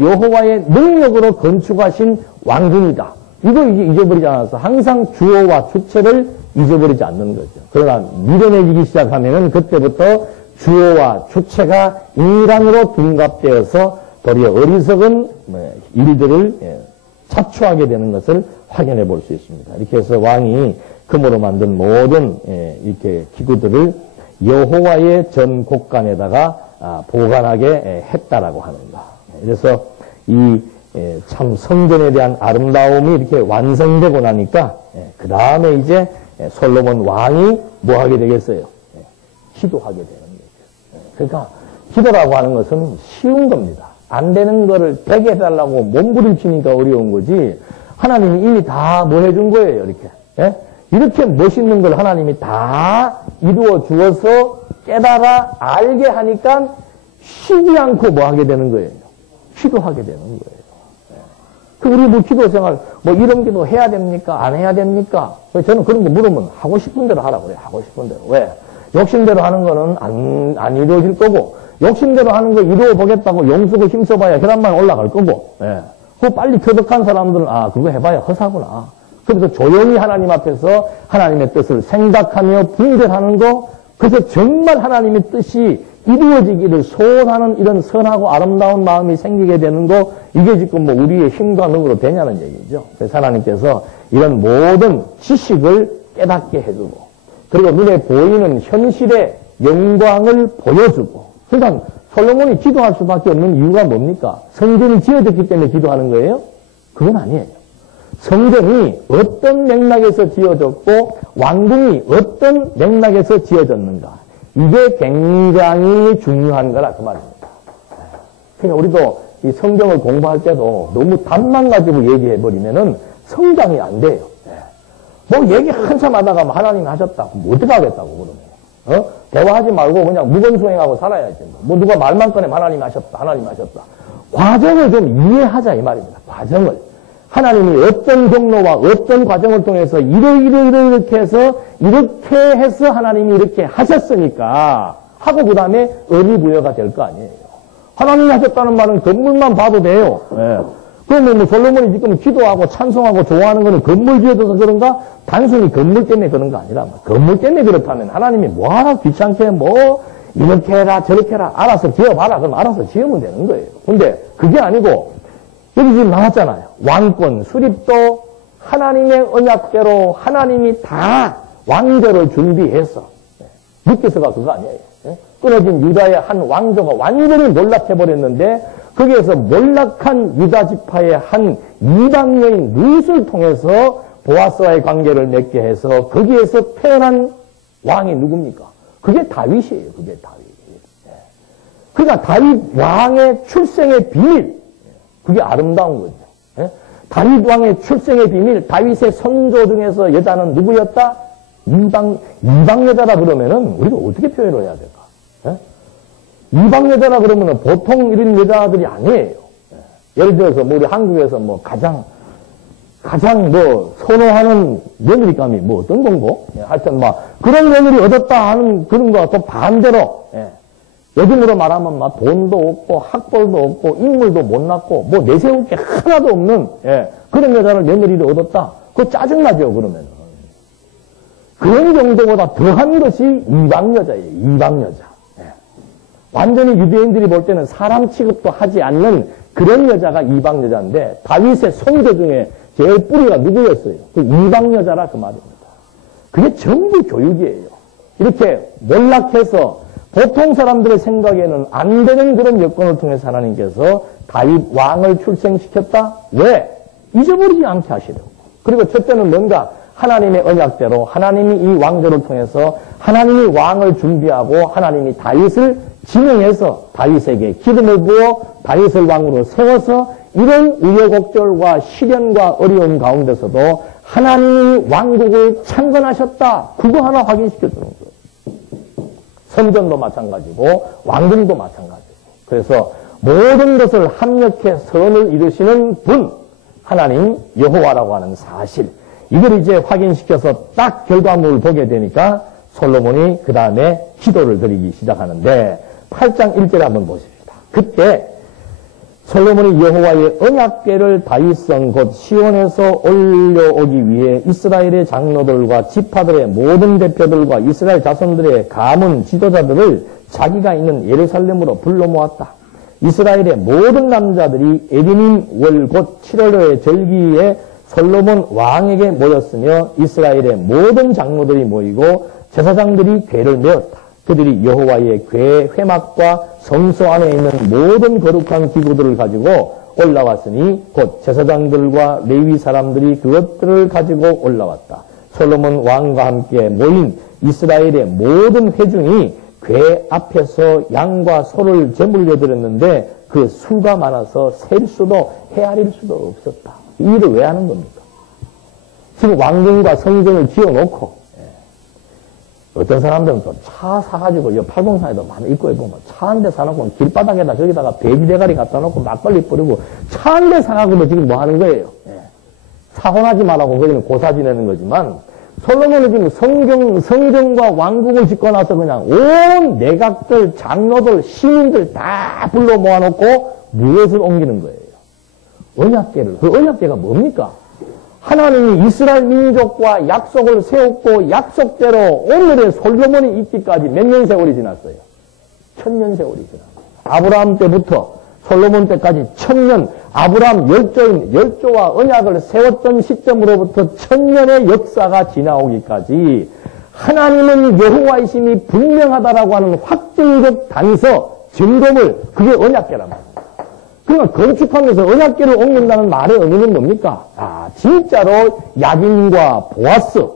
여호와의 능력으로 건축하신 왕궁이다. 이거 잊어버리지 않아서 항상 주어와 주체를 잊어버리지 않는 거죠. 그러나 미련해지기 시작하면은 그때부터 주어와 주체가 인간으로 둔갑되어서 도리어 어리석은 일들을 자초하게 되는 것을 확인해 볼 수 있습니다. 이렇게 해서 왕이 금으로 만든 모든 이렇게 기구들을 여호와의 전 곳간에다가 보관하게 했다라고 하는가. 그래서 이 참 성전에 대한 아름다움이 이렇게 완성되고 나니까 그 다음에 이제 솔로몬 왕이 뭐 하게 되겠어요? 기도하게 되는 거죠. 그러니까 기도라고 하는 것은 쉬운 겁니다. 안 되는 거를 되게 해달라고 몸부림치니까 어려운 거지. 하나님이 이미 다 뭐 해준 거예요, 이렇게. 이렇게 멋있는 걸 하나님이 다 이루어 주어서 깨달아 알게 하니까 쉬지 않고 뭐 하게 되는 거예요? 기도하게 되는 거예요. 우리 뭐 기도 생활, 뭐 이런 기도 해야 됩니까? 안 해야 됩니까? 저는 그런 거 물으면 하고 싶은 대로 하라 그래요. 하고 싶은 대로. 왜? 욕심대로 하는 거는 안 이루어질 거고, 욕심대로 하는 거 이루어 보겠다고 용수고 힘써봐야 혈압만 올라갈 거고, 그 빨리 터득한 사람들은, 그거 해봐야 허사구나. 그래서 조용히 하나님 앞에서 하나님의 뜻을 생각하며 분별하는 거, 그래서 정말 하나님의 뜻이 이루어지기를 소원하는 이런 선하고 아름다운 마음이 생기게 되는 거, 이게 지금 뭐 우리의 힘과 능으로 되냐는 얘기죠. 그래서 하나님께서 이런 모든 지식을 깨닫게 해주고, 그리고 눈에 보이는 현실의 영광을 보여주고, 그러니까 솔로몬이 기도할 수밖에 없는 이유가 뭡니까? 성전이 지어졌기 때문에 기도하는 거예요? 그건 아니에요. 성전이 어떤 맥락에서 지어졌고 왕궁이 어떤 맥락에서 지어졌는가. 이게 굉장히 중요한 거라 그 말입니다. 그러니까 우리도 이 성경을 공부할 때도 너무 답만 가지고 얘기해버리면은 성장이 안 돼요. 뭐 얘기 한참 하다가 하나님이 하셨다고 뭐 어떻게 하겠다고 그러면. 대화하지 말고 그냥 무건수행하고 살아야지. 뭐 누가 말만 꺼내면 하나님이 하셨다. 하나님이 하셨다. 과정을 좀 이해하자 이 말입니다. 과정을. 하나님이 어떤 경로와 어떤 과정을 통해서 이렇게 해서 하나님이 이렇게 하셨으니까 하고 그 다음에 의미부여가 될 거 아니에요. 하나님이 하셨다는 말은 건물만 봐도 돼요. 예. 그러면 뭐 솔로몬이 지금 기도하고 찬송하고 좋아하는 거는 건물 지어져서 그런가? 단순히 건물 때문에 그런 거 아니라 건물 때문에 그렇다면 하나님이 뭐하나 귀찮게 뭐 이렇게 해라 저렇게 해라 알아서 지어봐라 그럼 알아서 지으면 되는 거예요. 근데 그게 아니고 여기 지금 나왔잖아요. 왕권 수립도 하나님의 언약대로 하나님이 다 왕조를 준비해서 육개서가 그거 아니에요. 끊어진 유다의 한 왕조가 완전히 몰락해버렸는데 거기에서 몰락한 유다 지파의 한 이방 여인 룻을 통해서 보아스와의 관계를 맺게 해서 거기에서 태어난 왕이 누굽니까? 그게 다윗이에요. 그게 다윗. 그러니까 다윗 왕의 출생의 비밀. 그게 아름다운 거죠. 다윗 왕의 출생의 비밀. 다윗의 선조 중에서 여자는 누구였다? 이방 여자라 그러면은 우리가 어떻게 표현을 해야 될까? 이방 여자라 그러면은 보통 이런 여자들이 아니에요. 예를 들어서 뭐 우리 한국에서 뭐 가장 뭐 선호하는 며느리감이 뭐 어떤 건고? 하여튼 막 그런 며느리 얻었다 하는 그런 거와 또 반대로 요즘으로 말하면 막 돈도 없고 학벌도 없고 인물도 못났고 뭐 내세울 게 하나도 없는 그런 여자를 며느리를 얻었다. 그거 짜증나죠 그러면. 그런 정도보다 더한 것이 이방 여자예요. 이방 여자. 완전히 유대인들이 볼 때는 사람 취급도 하지 않는 그런 여자가 이방 여자인데 다윗의 손자 중에 제일 뿌리가 누구였어요? 그 이방 여자라 그 말입니다. 그게 전부 교육이에요. 이렇게 몰락해서 보통 사람들의 생각에는 안 되는 그런 여건을 통해서 하나님께서 다윗 왕을 출생시켰다? 왜? 잊어버리지 않게 하시려고. 그리고 첫째는 뭔가 하나님의 언약대로 하나님이 이 왕조를 통해서 하나님이 왕을 준비하고 하나님이 다윗을 지명해서 다윗에게 기름을 부어 다윗을 왕으로 세워서 이런 우여곡절과 시련과 어려움 가운데서도 하나님이 왕국을 창건하셨다. 그거 하나 확인시켜주는 거예요. 성전도 마찬가지고 왕궁도 마찬가지고. 그래서 모든 것을 합력해 선을 이루시는 분 하나님 여호와라고 하는 사실 이걸 이제 확인시켜서 딱 결과물을 보게 되니까 솔로몬이 그 다음에 기도를 드리기 시작하는데 8장 1절에 한번 보십시다. 그때 솔로몬이 여호와의 언약궤를 다윗성 곧 시온에서 올려오기 위해 이스라엘의 장로들과 지파들의 모든 대표들과 이스라엘 자손들의 가문 지도자들을 자기가 있는 예루살렘으로 불러 모았다. 이스라엘의 모든 남자들이 에비님 월 곧 7월의 절기에 솔로몬 왕에게 모였으며 이스라엘의 모든 장로들이 모이고 제사장들이 궤를 메었다. 그들이 여호와의 궤 회막과 성소 안에 있는 모든 거룩한 기구들을 가지고 올라왔으니 곧 제사장들과 레위 사람들이 그것들을 가지고 올라왔다. 솔로몬 왕과 함께 모인 이스라엘의 모든 회중이 궤 앞에서 양과 소를 제물려 드렸는데 그 수가 많아서 셀 수도 헤아릴 수도 없었다. 이 일을 왜 하는 겁니까? 지금 왕궁과 성전을 지어놓고 어떤 사람들은 또 차 사가지고, 팔공산에도 많이 입고 보면 차 한 대 사놓고 길바닥에다 저기다가 돼지 대가리 갖다 놓고 막걸리 뿌리고 차 한 대 사가지고 지금 뭐 하는 거예요? 사혼하지 말라고 거기는 고사 지내는 거지만 솔로몬은 지금 성전과 왕국을 짓고 나서 그냥 온 내각들, 장로들, 시민들 다 불러 모아놓고 무엇을 옮기는 거예요? 언약궤를. 그 언약궤가 뭡니까? 하나님이 이스라엘 민족과 약속을 세웠고 약속대로 오늘의 솔로몬이 있기까지 몇 년 세월이 지났어요? 1000년 세월이 지났어요. 아브라함 때부터 솔로몬 때까지 1000년 아브라함 열조와 언약을 세웠던 시점으로부터 1000년의 역사가 지나오기까지 하나님은 여호와이심이 분명하다라고 하는 확증적 단서, 증거물, 그게 언약궤란 말입니다. 그러니까 건축하면서 언약궤를 옮긴다는 말의 의미는 뭡니까? 진짜로 야긴과 보아스,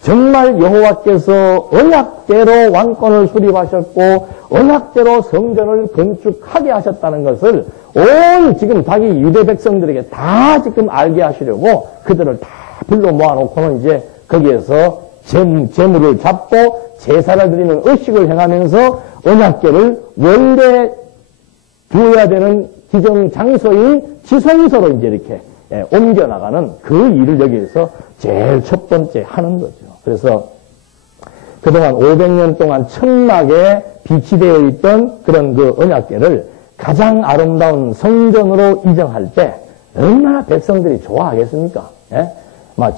정말 여호와께서 언약대로 왕권을 수립하셨고 언약대로 성전을 건축하게 하셨다는 것을 온 지금 자기 유대 백성들에게 다 지금 알게 하시려고 그들을 다 불러 모아놓고는 이제 거기에서 제물을 잡고 제사를 드리는 의식을 행하면서 언약궤를 원래 두어야 되는 기정 장소인 지성소로 이제 이렇게 옮겨나가는 그 일을 여기에서 제일 첫 번째 하는 거죠. 그래서 그동안 500년 동안 천막에 비치되어 있던 그런 그 언약궤를 가장 아름다운 성전으로 이정할 때 얼마나 백성들이 좋아하겠습니까?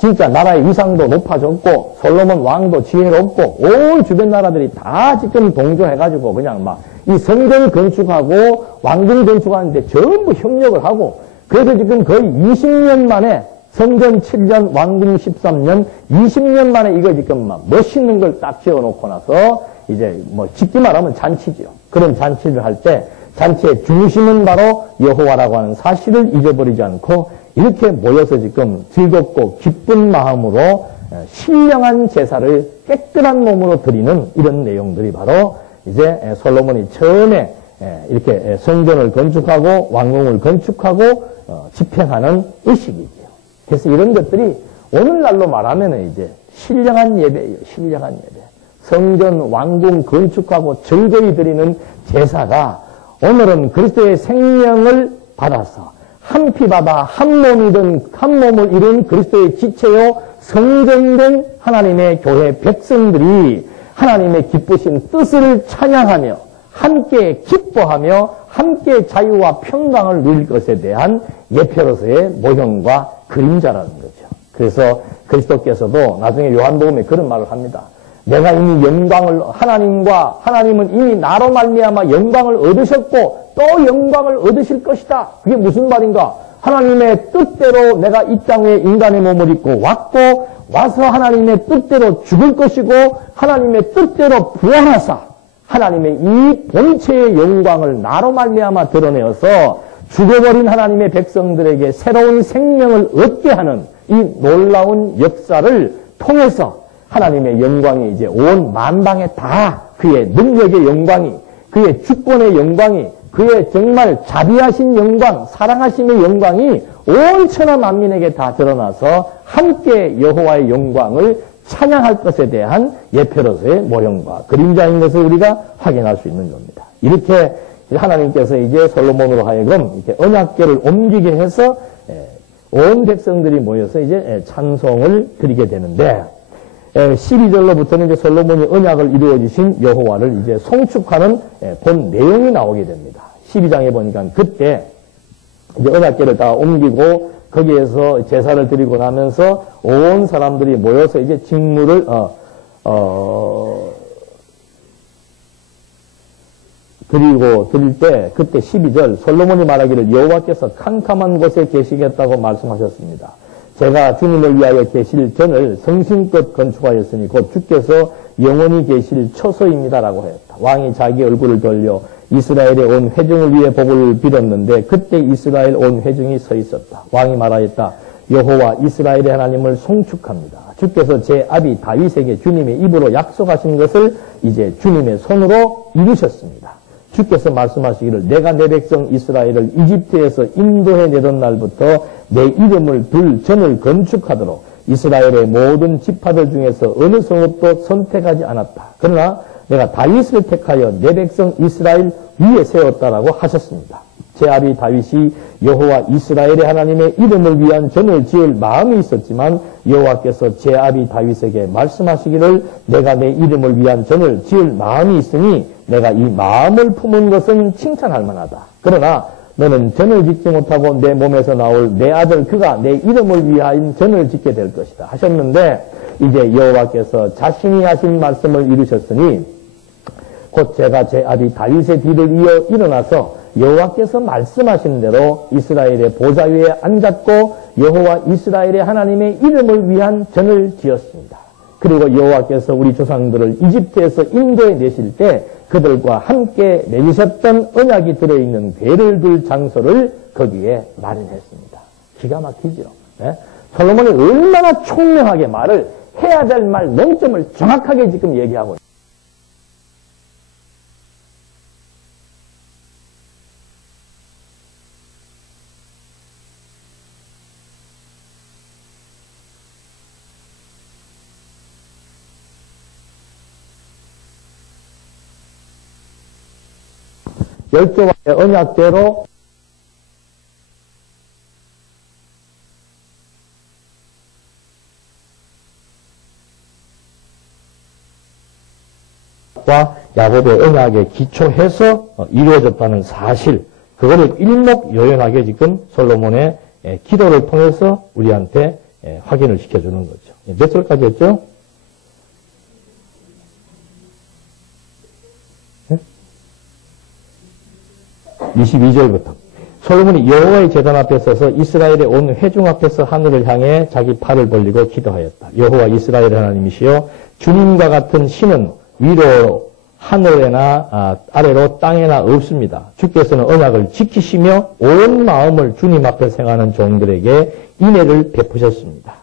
진짜 나라의 위상도 높아졌고 솔로몬 왕도 지혜롭고 온 주변 나라들이 다 지금 동조해가지고 그냥 이 성전 건축하고 왕궁 건축하는데 전부 협력을 하고 그래서 지금 거의 20년 만에 성전 7년, 왕궁 13년, 20년 만에 이거 지금 멋있는 걸 딱 지어놓고 나서 이제 짓기만 하면 잔치죠. 그런 잔치를 할 때 잔치의 중심은 바로 여호와라고 하는 사실을 잊어버리지 않고 이렇게 모여서 지금 즐겁고 기쁜 마음으로 신령한 제사를 깨끗한 몸으로 드리는 이런 내용들이 바로 이제 솔로몬이 처음에 이렇게 성전을 건축하고 왕궁을 건축하고 집행하는 의식이죠. 그래서 이런 것들이 오늘날로 말하면 이제 신령한 예배예요. 신령한 예배. 성전 왕궁 건축하고 즐거이 드리는 제사가 오늘은 그리스도의 생명을 받아서 한 피 받아 한 몸이든 한 몸을 이룬 그리스도의 지체요 성전된 하나님의 교회 백성들이 하나님의 기쁘신 뜻을 찬양하며 함께 기뻐하며 함께 자유와 평강을 누릴 것에 대한 예표로서의 모형과 그림자라는 거죠. 그래서 그리스도께서도 나중에 요한복음에 그런 말을 합니다. 내가 이미 영광을 하나님은 이미 나로 말미암아 영광을 얻으셨고 또 영광을 얻으실 것이다. 그게 무슨 말인가? 하나님의 뜻대로 내가 이 땅에 인간의 몸을 입고 왔고 와서 하나님의 뜻대로 죽을 것이고 하나님의 뜻대로 부활하사 하나님의 이 본체의 영광을 나로 말미암아 드러내어서 죽어버린 하나님의 백성들에게 새로운 생명을 얻게 하는 이 놀라운 역사를 통해서 하나님의 영광이 이제 온 만방에 다 그의 능력의 영광이 그의 주권의 영광이 그의 정말 자비하신 영광, 사랑하심의 영광이 온 천하 만민에게 다 드러나서 함께 여호와의 영광을 찬양할 것에 대한 예표로서의 모형과 그림자인 것을 우리가 확인할 수 있는 겁니다. 이렇게 하나님께서 이제 솔로몬으로 하여금 이렇게 언약궤를 옮기게 해서 온 백성들이 모여서 이제 찬송을 드리게 되는데 12절로부터는 이제 솔로몬이 언약을 이루어 주신 여호와를 이제 송축하는 본 내용이 나오게 됩니다. 12장에 보니까 그때 이제 언약궤를 다 옮기고 거기에서 제사를 드리고 나면서 온 사람들이 모여서 이제 직무를 드릴 때 그때 12절 솔로몬이 말하기를 여호와께서 캄캄한 곳에 계시겠다고 말씀하셨습니다. 제가 주님을 위하여 계실 전을 성심껏 건축하였으니 곧 주께서 영원히 계실 처소입니다라고 하였다. 왕이 자기 얼굴을 돌려 이스라엘의 온 회중을 위해 복을 빌었는데 그때 이스라엘 온 회중이 서 있었다. 왕이 말하였다. 여호와 이스라엘의 하나님을 송축합니다. 주께서 제 아비 다윗에게 주님의 입으로 약속하신 것을 이제 주님의 손으로 이루셨습니다. 주께서 말씀하시기를 내가 내 백성 이스라엘을 이집트에서 인도해 내던 날부터 내 이름을 둘 전을 건축하도록 이스라엘의 모든 지파들 중에서 어느 성읍도 선택하지 않았다. 그러나 내가 다윗을 택하여 내 백성 이스라엘 위에 세웠다라고 하셨습니다. 제 아비 다윗이 여호와 이스라엘의 하나님의 이름을 위한 전을 지을 마음이 있었지만 여호와께서 제 아비 다윗에게 말씀하시기를 내가 내 이름을 위한 전을 지을 마음이 있으니 내가 이 마음을 품은 것은 칭찬할 만하다. 그러나 너는 전을 짓지 못하고 내 몸에서 나올 내 아들 그가 내 이름을 위한 전을 짓게 될 것이다 하셨는데 이제 여호와께서 자신이 하신 말씀을 이루셨으니 곧 제가 제 아비 다윗의 뒤를 이어 일어나서 여호와께서 말씀하신 대로 이스라엘의 보좌 위에 앉았고 여호와 이스라엘의 하나님의 이름을 위한 전을 지었습니다. 그리고 여호와께서 우리 조상들을 이집트에서 인도해 내실 때 그들과 함께 맺으셨던 언약이 들어있는 배를 둘 장소를 거기에 마련했습니다. 기가 막히죠. 네? 솔로몬이 얼마나 총명하게 말을 해야 될 말 맹점을 정확하게 지금 얘기하고 있습니다. 열조와의 언약대로 야곱의 언약에 기초해서 이루어졌다는 사실, 그거를 일목요연하게 지금 솔로몬의 기도를 통해서 우리한테 확인을 시켜주는 거죠. 몇 절까지 했죠? 22절부터. 솔로몬이 여호와의 제단 앞에 서서 이스라엘의 온 회중 앞에서 하늘을 향해 자기 팔을 벌리고 기도하였다. 여호와 이스라엘의 하나님이시여, 주님과 같은 신은 위로 하늘에나 아래로 땅에나 없습니다. 주께서는 언약을 지키시며 온 마음을 주님 앞에 생하는 종들에게 인애를 베푸셨습니다.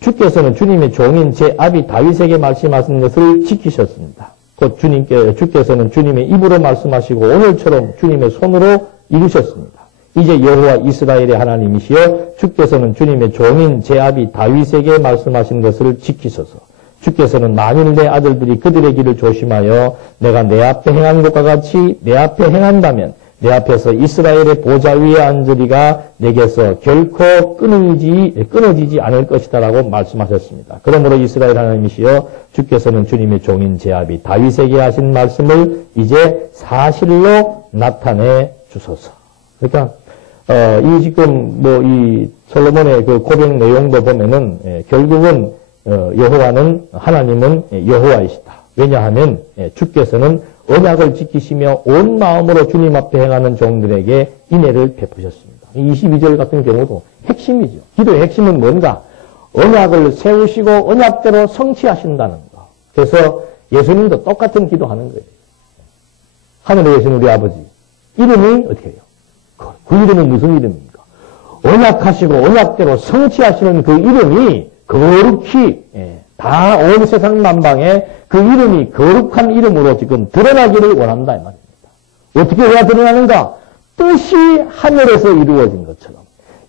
주께서는 주님의 종인 제 아비 다윗에게 말씀하신 것을 지키셨습니다. 곧 주께서는 주님의 입으로 말씀하시고 오늘처럼 주님의 손으로 이루셨습니다. 이제 여호와 이스라엘의 하나님이시여, 주께서는 주님의 종인 제 아비 다윗에게 말씀하신 것을 지키소서. 주께서는 만일 내 아들들이 그들의 길을 조심하여 내가 내 앞에 행한 것과 같이 내 앞에 행한다면 내 앞에서 이스라엘의 보좌 위에 앉으리가 내게서 결코 끊어지지 않을 것이다라고 말씀하셨습니다. 그러므로 이스라엘 하나님이시여, 주께서는 주님의 종인 제 아비 다윗에게 하신 말씀을 이제 사실로 나타내 주소서. 그러니까 이 지금 이 솔로몬의 그 고백 내용도 보면은 결국은 여호와는, 하나님은 여호와이시다. 왜냐하면 주께서는 언약을 지키시며 온 마음으로 주님 앞에 행하는 종들에게 인애를 베푸셨습니다. 22절 같은 경우도 핵심이죠. 기도의 핵심은 뭔가? 언약을 세우시고 언약대로 성취하신다는 거. 그래서 예수님도 똑같은 기도하는 거예요. 하늘에 계신 우리 아버지, 이름이 어떻게 해요? 그 이름은 무슨 이름입니까? 언약하시고 언약대로 성취하시는 그 이름이 거룩히 다 온 세상 만방에 그 이름이 거룩한 이름으로 지금 드러나기를 원한다 이 말입니다. 어떻게 해야 드러나는가? 뜻이 하늘에서 이루어진 것처럼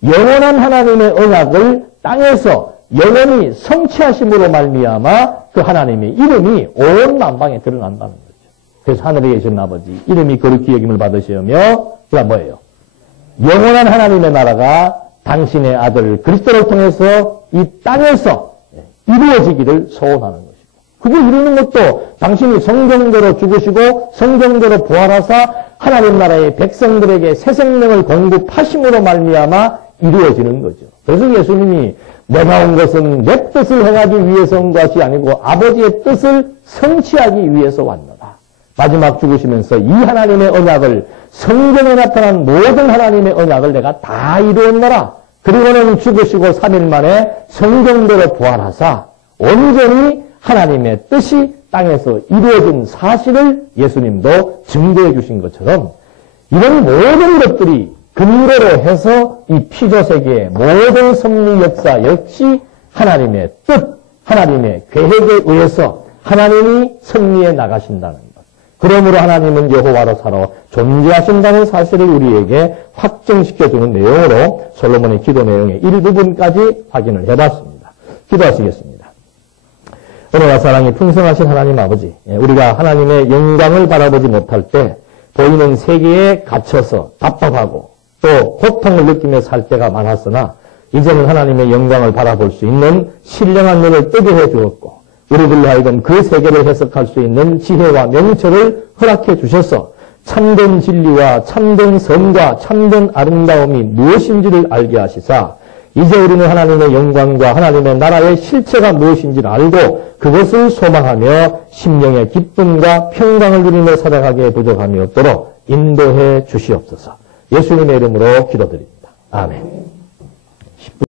영원한 하나님의 언약을 땅에서 영원히 성취하심으로 말미암아 그 하나님의 이름이 온 만방에 드러난다는 거죠. 그래서 하늘에 계신 아버지, 이름이 거룩히 여김을 받으시며, 그가 뭐예요? 영원한 하나님의 나라가 당신의 아들 그리스도를 통해서 이 땅에서 이루어지기를 소원하는 것이고, 그걸 이루는 것도 당신이 성경대로 죽으시고 성경대로 부활하사 하나님 나라의 백성들에게 새 생명을 공급하심으로 말미암아 이루어지는 거죠. 그래서 예수님이 내가 온 것은 내 뜻을 행하기 위해서 온 것이 아니고 아버지의 뜻을 성취하기 위해서 왔노라. 마지막 죽으시면서 이 하나님의 언약을, 성경에 나타난 모든 하나님의 언약을 내가 다 이루었노라. 그리고는 죽으시고 3일 만에 성경대로 부활하사 온전히 하나님의 뜻이 땅에서 이루어진 사실을 예수님도 증거해 주신 것처럼, 이런 모든 것들이 근거로 해서 이 피조세계의 모든 섭리 역사 역시 하나님의 뜻, 하나님의 계획에 의해서 하나님이 승리해 나가신다는 것. 그러므로 하나님은 여호와로 살아 존재하신다는 사실을 우리에게 확정시켜주는 내용으로 솔로몬의 기도 내용의 일부분까지 확인을 해봤습니다. 기도하시겠습니다. 은혜와 사랑이 풍성하신 하나님 아버지, 우리가 하나님의 영광을 바라보지 못할 때 보이는 세계에 갇혀서 답답하고 또 고통을 느끼며 살 때가 많았으나, 이제는 하나님의 영광을 바라볼 수 있는 신령한 눈을 뜨게 해주었고, 우리들로 하여금 그 세계를 해석할 수 있는 지혜와 명철을 허락해 주셔서 참된 진리와 참된 선과 참된 아름다움이 무엇인지를 알게 하시사, 이제 우리는 하나님의 영광과 하나님의 나라의 실체가 무엇인지를 알고 그것을 소망하며 심령의 기쁨과 평강을 누리며 살아가기에 부족함이 없도록 인도해 주시옵소서. 예수님의 이름으로 기도드립니다. 아멘.